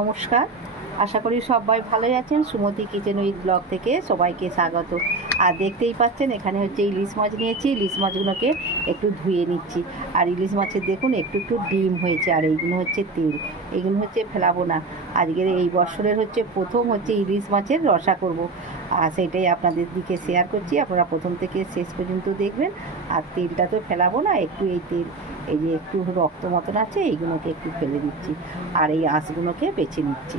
নমস্কার, আশা করি সবাই ভালো আছেন। সুমতি কিচেন উইথ ব্লগ থেকে সবাইকে স্বাগত। আর দেখতেই পাচ্ছেন এখানে হচ্ছে ইলিশ মাছ নিয়েছি। ইলিশ মাছগুলোকে একটু ধুয়ে নিচ্ছি। আর ইলিশ মাছের দেখুন একটু একটু ডিম হয়েছে, আর এইগুলো হচ্ছে তেল, এইগুলো হচ্ছে ফেলাবো না। আজকের এই বছরের হচ্ছে প্রথম হচ্ছে ইলিশ মাছের রসা করব, আর সেটাই আপনাদের দিকে শেয়ার করছি। আপনারা প্রথম থেকে শেষ পর্যন্ত দেখবেন। আর তেলটা তো ফেলাবো না, একটু এই তেল, এই যে একটু রক্ত মতন আছে, এইগুলোকে একটু ফেলে দিচ্ছি। আর এই আঁশগুলোকে বেছে নিচ্ছি,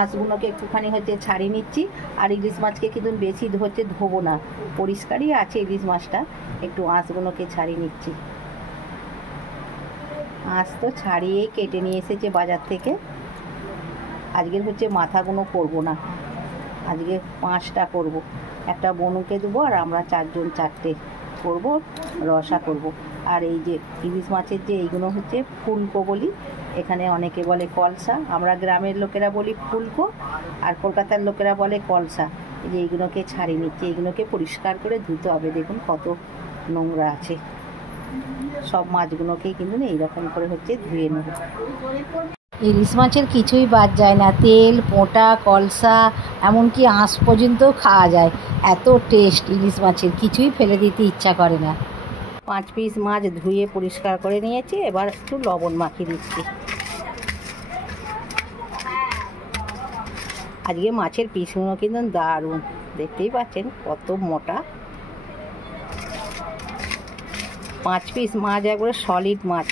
আঁশগুলোকে একটুখানি হচ্ছে ছাড়িয়ে নিচ্ছি। আর ইলিশ মাছকে কিন্তু বেশি হচ্ছে ধোবো না, পরিষ্কারই আছে ইলিশ মাছটা। একটু আঁশগুলোকে ছাড়িয়ে নিচ্ছি। আঁশ তো ছাড়িয়েই কেটে নিয়ে এসেছে বাজার থেকে। আজকের হচ্ছে মাথাগুলো করবো না, আজকে 5টা করব। একটা বনুকে দেবো, আর আমরা 4জন 4টে করব, রসা করব। আর এই যে ইলিশ মাছের যে এইগুলো হচ্ছে ফুলকো বলি, এখানে অনেকে বলে কলসা, আমরা গ্রামের লোকেরা বলি ফুলকো, আর কলকাতার লোকেরা বলে কলসা। এই যে এইগুলোকে ছাড়িয়ে নিচ্ছি, এইগুলোকে পরিষ্কার করে ধুতে হবে। দেখুন কত নোংরা আছে। সব মাছগুলোকেই কিন্তু এইরকম করে হচ্ছে ধুয়ে নেব। ইলিশ মাছের কিছুই বাদ যায় না, তেল, পোঁটা, কলসা, এমনকি আঁশ পর্যন্ত খাওয়া যায়। এত টেস্ট ইলিশ মাছের, কিছুই ফেলে দিতে ইচ্ছা করে না। 5 পিস মাছ ধুয়ে পরিষ্কার করে নিয়েছি, এবার একটু লবণ মাখিয়ে দিচ্ছি। আজকে মাছের পিসগুলো কিন্তু দারুণ, দেখতেই পাচ্ছেন কত মোটা। 5 পিস মাছ একবারে সলিড মাছ।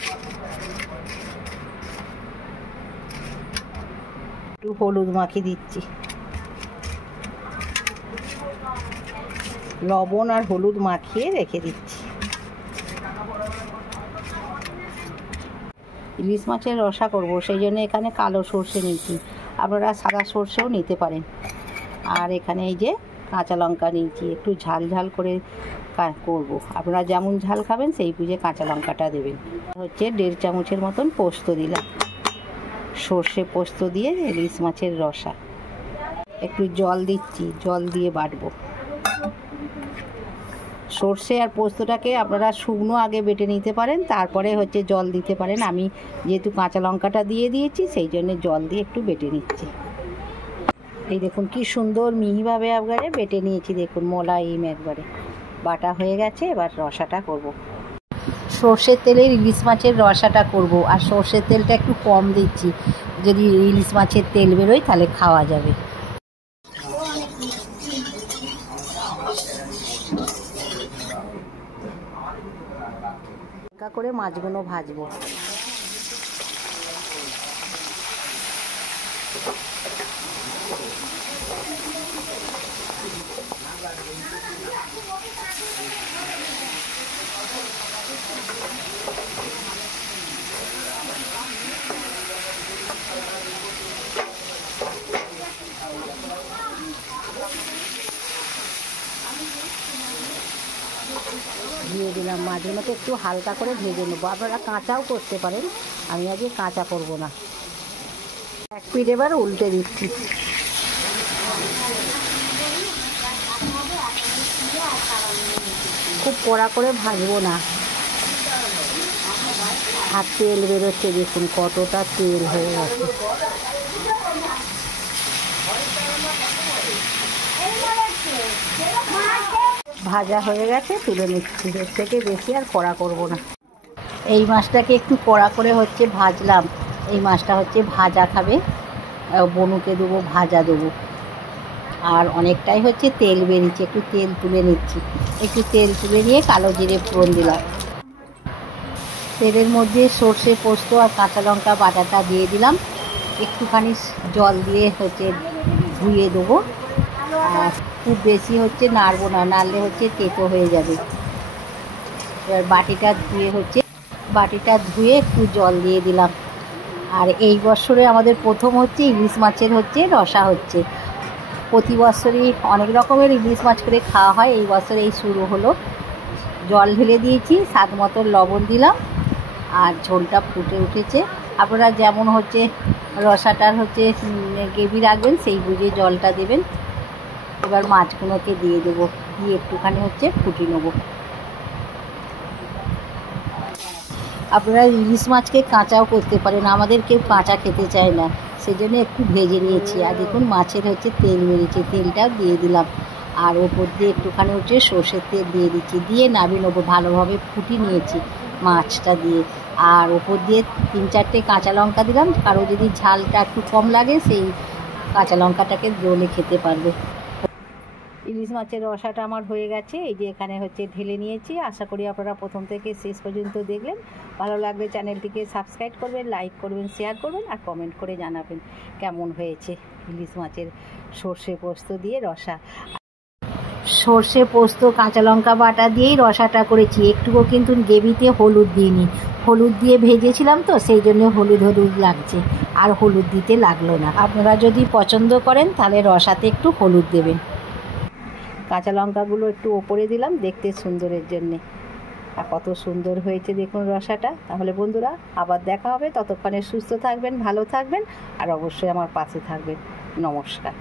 একটু হলুদ মাখিয়ে দিচ্ছি, লবণ আর হলুদ মাখিয়ে রেখে দিচ্ছি। ইলিশ মাছের রসা করব, সেই জন্য এখানে কালো সর্ষে নিয়েছি, আপনারা সাদা সর্ষেও নিতে পারেন। আর এখানে এই যে কাঁচা লঙ্কা নিয়েছি, একটু ঝাল ঝাল করে করব। আপনারা যেমন ঝাল খাবেন সেই বুঝে কাঁচা লঙ্কাটা দেবেন। হচ্ছে 1.5 চামচের মতন পোস্ত দিলাম, সর্ষে পোস্ত দিয়ে ইলিশ মাছের রসা। একটু জল দিচ্ছি, জল দিয়ে বাটবো। সর্ষে আর পোস্তটাকে আপনারা শুকনো আগে বেটে নিতে পারেন, তারপরে হচ্ছে জল দিতে পারেন। আমি যেহেতু কাঁচা লঙ্কাটা দিয়ে দিয়েছি, সেই জন্য জল দিয়ে একটু বেটে নিচ্ছি। এই দেখুন কি সুন্দর মিহিভাবে একবারে বেটে নিয়েছি, দেখুন মোলায়েম একবারে বাটা হয়ে গেছে। এবার রসাটা করব। সর্ষের তেলের ইলিশ মাছের রসাটা করব, আর সর্ষের তেলটা একটু কম দিচ্ছি, যদি ইলিশ মাছের তেল বেরোয় তাহলে খাওয়া যাবে। হালকা করে মাছগুলো ভাজবো। দিয়ে দিলাম, মাছগুলোকে একটু হালকা করে ভেজে নেবো। আপনারা কাঁচাও করতে পারেন, আমি আজকে কাঁচা করব না। এক পিঠ এবার উল্টে দিচ্ছি। খুব কড়া করে ভাজবো না, আর তেল বেরোচ্ছে, দেখুন কতটা তেল হয়ে গেছে। ভাজা হয়ে গেছে, তুলে নিচ্ছি। এর থেকে বেশি আর কড়া করব না। এই মাছটাকে একটু কড়া করে হচ্ছে ভাজলাম। এই মাছটা হচ্ছে ভাজা খাবে, বনুকে দেবো, ভাজা দেবো। আর অনেকটাই হচ্ছে তেল বেরিয়েছে, একটু তেল তুলে নিচ্ছি। একটু তেল তুলে নিয়ে কালো জিরে ফোড়ন দিলাম। তেলের মধ্যে সর্ষে পোস্ত আর কাঁচা লঙ্কা বাটাটা দিয়ে দিলাম। একটুখানি জল দিয়ে হচ্ছে ধুয়ে দেবো। আর খুব বেশি হচ্ছে নাড়বো না, নাড়লে হচ্ছে তেতো হয়ে যাবে। এবার বাটিটা ধুয়ে একটু জল দিয়ে দিলাম। আর এই বছরে আমাদের প্রথম হচ্ছে ইলিশ মাছের হচ্ছে রসা হচ্ছে। প্রতি বছরই অনেক রকমের ইলিশ মাছ করে খাওয়া হয়, এই বছর এই শুরু হলো। জল ঢেলে দিয়েছি, স্বাদ মতো লবণ দিলাম, আর ঝোলটা ফুটে উঠেছে। আপনারা যেমন হচ্ছে রসাটার হচ্ছে গ্রেভি রাখবেন, সেই বুঝে জলটা দেবেন। এবার মাছগুলোকে দিয়ে দেবো, দিয়ে একটুখানি হচ্ছে ফুটিয়ে নেবো। আপনারা ইলিশ মাছকে কাঁচাও করতে পারেন, আমাদের কেউ কাঁচা খেতে চায় না, সেই জন্য একটু ভেজে নিয়েছি। আর দেখুন মাছের হচ্ছে তেল বেরিয়েছে, তেলটাও দিয়ে দিলাম। আর ওপর দিয়ে একটুখানি হচ্ছে সর্ষের তেল দিয়ে দিচ্ছি, দিয়ে নাবিয়ে নেবো। ভালোভাবে ফুটিয়ে নিয়েছি মাছটা দিয়ে। আর ওপর দিয়ে 3-4টে কাঁচা লঙ্কা দিলাম, কারো যদি ঝালটা একটু কম লাগে সেই কাঁচা লঙ্কাটাকে দলে খেতে পারবে। ইলিশ মাছের রসাটা আমার হয়ে গেছে, এই যে এখানে হচ্ছে ঢেলে নিয়েছি। আশা করি আপনারা প্রথম থেকে শেষ পর্যন্ত দেখলেন। ভালো লাগলে চ্যানেলটিকে সাবস্ক্রাইব করবেন, লাইক করবেন, শেয়ার করবেন আর কমেন্ট করে জানাবেন কেমন হয়েছে ইলিশ মাছের সর্ষে পোস্ত দিয়ে রসা। সর্ষে পোস্ত কাঁচা লঙ্কা বাটা দিয়েই রসাটা করেছি, একটুকু কিন্তু গ্রেভিতে হলুদ দিইনি। হলুদ দিয়ে ভেজেছিলাম তো সেই জন্য হলুদ হলুদ লাগছে, আর হলুদ দিতে লাগলো না। আপনারা যদি পছন্দ করেন তাহলে রসাতে একটু হলুদ দেবেন। কাঁচা লঙ্কাগুলো একটু ওপরে দিলাম দেখতে সুন্দরের জন্যে। আর কত সুন্দর হয়েছে দেখুন রসাটা। তাহলে বন্ধুরা আবার দেখা হবে, ততক্ষণে সুস্থ থাকবেন, ভালো থাকবেন আর অবশ্যই আমার পাশে থাকবেন। নমস্কার।